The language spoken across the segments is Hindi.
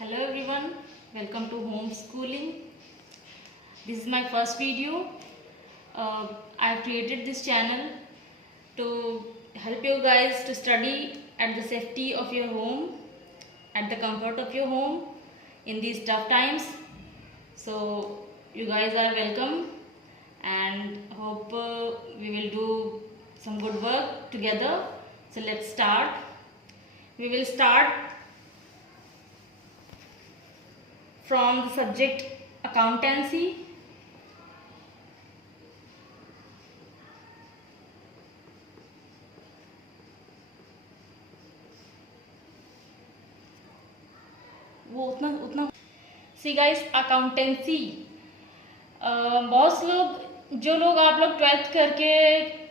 Hello everyone, welcome to homeschooling. This is my first video. I have created this channel to help you guys to study at the safety of your home, at the comfort of your home in these tough times. So you guys are welcome and hope we will do some good work together. So let's start. We will start from the subject accountancy. वो उतना सी गाइस अकाउंटेंसी बहुत लोग जो लोग आप लोग 12th करके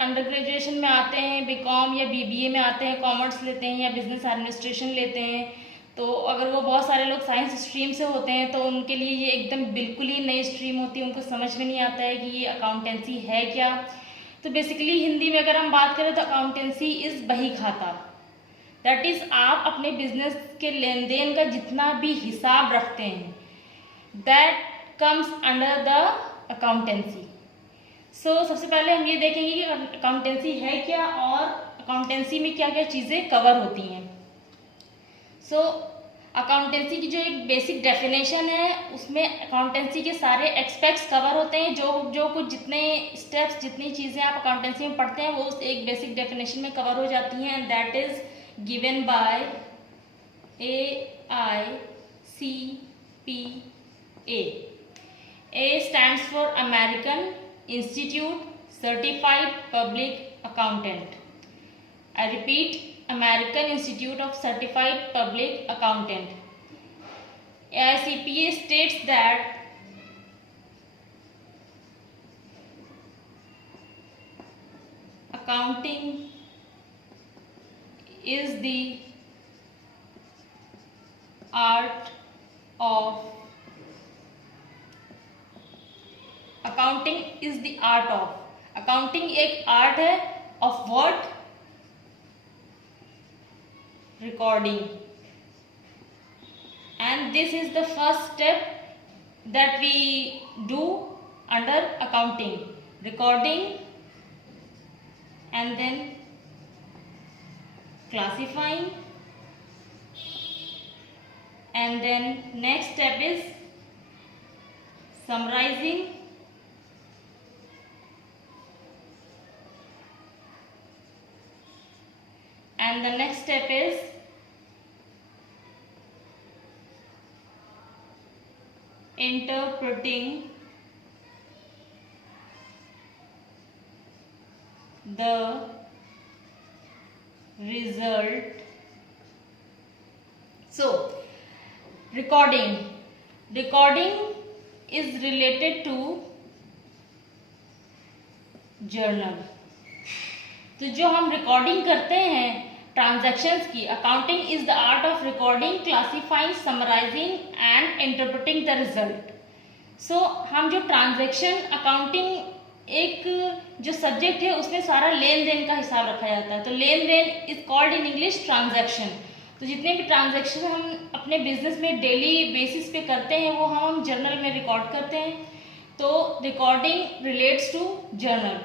अंडर ग्रेजुएशन में आते हैं, बीकॉम या बीबीए में आते हैं, कॉमर्स लेते हैं या बिजनेस एडमिनिस्ट्रेशन लेते हैं, तो अगर वो बहुत सारे लोग साइंस स्ट्रीम से होते हैं तो उनके लिए ये एकदम बिल्कुल ही नई स्ट्रीम होती है, उनको समझ में नहीं आता है कि ये अकाउंटेंसी है क्या। तो बेसिकली हिंदी में अगर हम बात करें तो अकाउंटेंसी इज़ बही खाता। दैट इज़ आप अपने बिजनेस के लेन देन का जितना भी हिसाब रखते हैं, that comes under the accountancy. So सबसे पहले हम ये देखेंगे कि अकाउंटेंसी है क्या और अकाउंटेंसी में क्या क्या चीज़ें कवर होती हैं। सो अकाउंटेंसी की जो एक बेसिक डेफिनेशन है उसमें अकाउंटेंसी के सारे एस्पेक्ट्स कवर होते हैं। जो कुछ जितने स्टेप्स जितनी चीज़ें आप अकाउंटेंसी में पढ़ते हैं वो उस एक बेसिक डेफिनेशन में कवर हो जाती हैं, and that is given by AICPA. A stands for American Institute Certified Public Accountant. I repeat, American Institute of Certified Public Accountant. AICPA states that accounting is the art of accounting एक आर्ट है of what? Recording. And this is the first step that we do under accounting: recording, and then classifying, and then next step is summarizing, and the next step is interpreting the result. So recording is related to journal. तो जो हम रिकॉर्डिंग करते हैं ट्रांजैक्शंस की, accounting is the art of recording, classifying, summarising and interpreting the result. So हम जो ट्रांजैक्शन अकाउंटिंग एक जो सब्जेक्ट है उसमें सारा लेन देन का हिसाब रखा जाता है। तो लेन देन is called in English transaction. तो जितने भी ट्रांजैक्शन हम अपने बिजनेस में डेली बेसिस पे करते हैं वो हम जर्नल में रिकॉर्ड करते हैं। तो recording relates to journal.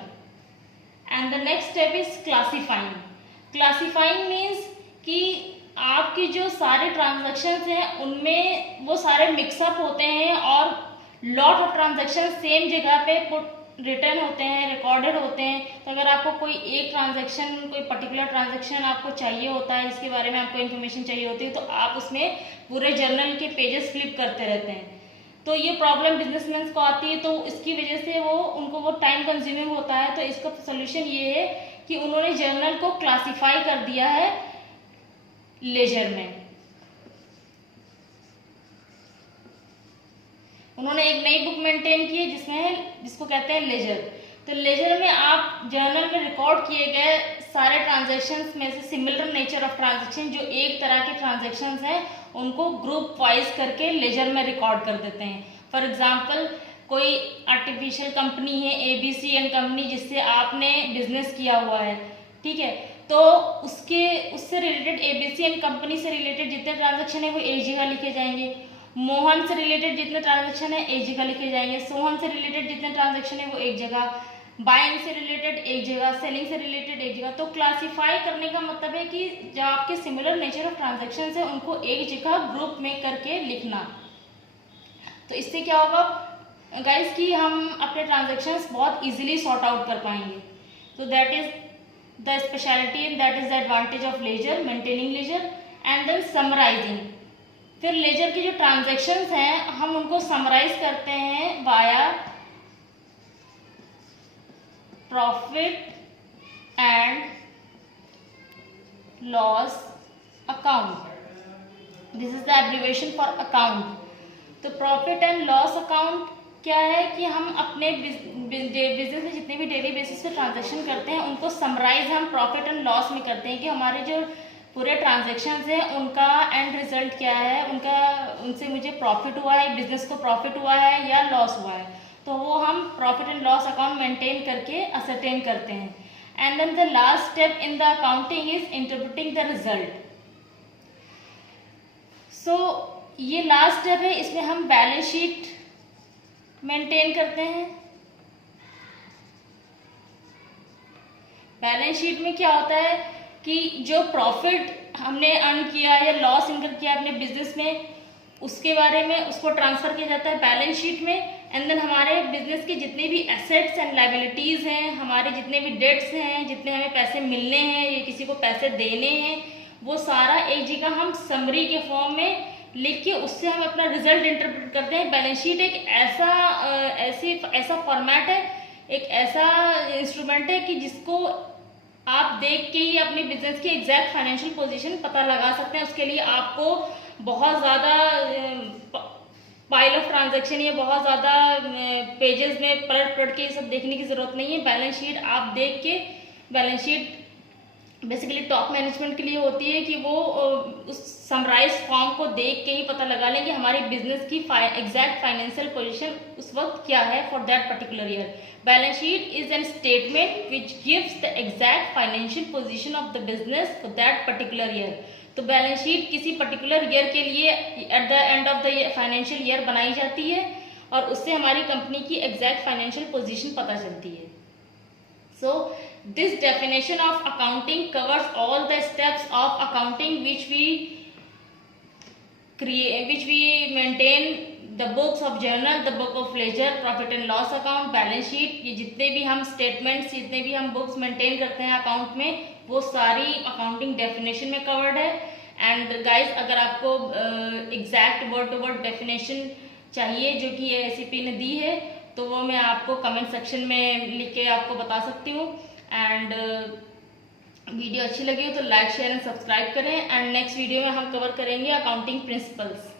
And the next step is classifying. Classifying means कि आपकी जो सारे ट्रांजैक्शंस हैं उनमें वो सारे मिक्सअप होते हैं और लॉट ऑफ ट्रांजैक्शन सेम जगह पे रिटर्न होते हैं, रिकॉर्डेड होते हैं। तो अगर आपको कोई एक ट्रांजैक्शन, कोई पर्टिकुलर ट्रांजैक्शन आपको चाहिए होता है, इसके बारे में आपको इन्फॉर्मेशन चाहिए होती है, तो आप उसमें पूरे जर्नल के पेजेस फ्लिप करते रहते हैं। तो ये प्रॉब्लम बिजनेसमैन को आती है, तो इसकी वजह से उनको वो टाइम कंज्यूमिंग होता है। तो इसका सोल्यूशन ये है कि उन्होंने जर्नल को क्लासिफाई कर दिया है लेजर में। उन्होंने एक नई बुक मेंटेन की है जिसको कहते हैं लेजर। तो लेजर में आप जर्नल में रिकॉर्ड किए गए सारे ट्रांजैक्शंस में से सिमिलर नेचर ऑफ ट्रांजैक्शन जो एक तरह के ट्रांजैक्शंस हैं उनको ग्रुप वाइज करके लेजर में रिकॉर्ड कर देते हैं। फॉर एग्जांपल कोई आर्टिफिशियल कंपनी है ABC एंड कंपनी जिससे आपने बिजनेस किया हुआ है, ठीक है, तो उससे रिलेटेड एबीसी कंपनी से रिलेटेड जितने ट्रांजैक्शन है वो एक जगह लिखे जाएंगे, मोहन से रिलेटेड जितने ट्रांजैक्शन है एक जगह लिखे जाएंगे, सोहन से रिलेटेड जितने ट्रांजैक्शन है वो एक जगह, बाइंग से रिलेटेड एक जगह, सेलिंग से रिलेटेड एक जगह। तो क्लासिफाई करने का मतलब है कि जो आपके सिमिलर नेचर ऑफ ट्रांजैक्शंस है उनको एक जगह ग्रुप में करके लिखना। तो इससे क्या होगा गाइस कि हम अपने ट्रांजैक्शंस बहुत इजीली सॉर्ट आउट कर पाएंगे। तो that is the speciality and that is the advantage of ledger, maintaining ledger and then summarising. फिर लेजर के जो ट्रांजैक्शंस हैं हम उनको समराइज करते हैं via profit and loss account. This is the abbreviation for account. तो प्रॉफिट एंड लॉस अकाउंट क्या है कि हम अपने बिजनेस में जितने भी डेली बेसिस पे ट्रांजैक्शन करते हैं उनको समराइज हम प्रॉफिट एंड लॉस में करते हैं कि हमारे जो पूरे ट्रांजैक्शंस हैं उनका एंड रिजल्ट क्या है, उनसे मुझे प्रॉफिट हुआ है, बिजनेस को प्रॉफिट हुआ है या लॉस हुआ है। तो वो हम profit and loss account maintain करके असरटेन करते हैं। And then the last step in the accounting is interpreting the result. So ये लास्ट स्टेप है, इसमें हम बैलेंस शीट मेंटेन करते हैं। बैलेंस शीट में क्या होता है कि जो प्रॉफिट हमने अर्न किया या लॉस इनकर किया अपने बिजनेस में उसके बारे में उसको ट्रांसफर किया जाता है बैलेंस शीट में। एंड देन हमारे बिजनेस के जितने भी एसेट्स एंड लायबिलिटीज हैं, हमारे जितने भी डेट्स हैं, जितने हमें पैसे मिलने हैं या किसी को पैसे देने हैं, वो सारा एक जगह हम समरी के फॉर्म में लिख के उससे हम अपना रिजल्ट इंटरप्रेट करते हैं। बैलेंस शीट एक ऐसा फॉर्मेट है, एक ऐसा इंस्ट्रूमेंट है कि जिसको आप देख के ही अपने बिजनेस की एग्जैक्ट फाइनेंशियल पोजीशन पता लगा सकते हैं। उसके लिए आपको बहुत ज़्यादा पाइल ऑफ ट्रांजैक्शन या बहुत ज़्यादा पेजेस में पलट के ये सब देखने की ज़रूरत नहीं है। बैलेंस शीट आप देख के, balance sheet basically top management के लिए होती है कि वो उस समराइज फॉर्म को देख के ही पता लगा लें कि हमारी बिजनेस की एग्जैक्ट फाइनेंशियल पोजीशन उस वक्त क्या है for that particular year. Balance sheet is an statement which gives the exact financial position of the business for that particular year. तो बैलेंस शीट किसी पर्टिकुलर ईयर के लिए at the end of the financial year बनाई जाती है और उससे हमारी कंपनी की एग्जैक्ट फाइनेंशियल पोजीशन पता चलती है। So this definition of accounting covers all the steps of accounting which we maintain: the books of journal, the book of ledger, profit and loss account, balance sheet। ये जितने भी हम स्टेटमेंट्स, जितने भी हम बुक्स मेंटेन करते हैं अकाउंट में, वो सारी अकाउंटिंग डेफिनेशन में कवर्ड है। एंड गाइस अगर आपको exact word to word definition चाहिए जो कि AICPE ने दी है तो वो मैं आपको कमेंट सेक्शन में लिख के आपको बता सकती हूँ। एंड वीडियो अच्छी लगी हो तो लाइक शेयर एंड सब्सक्राइब करें। एंड नेक्स्ट वीडियो में हम कवर करेंगे अकाउंटिंग प्रिंसिपल्स।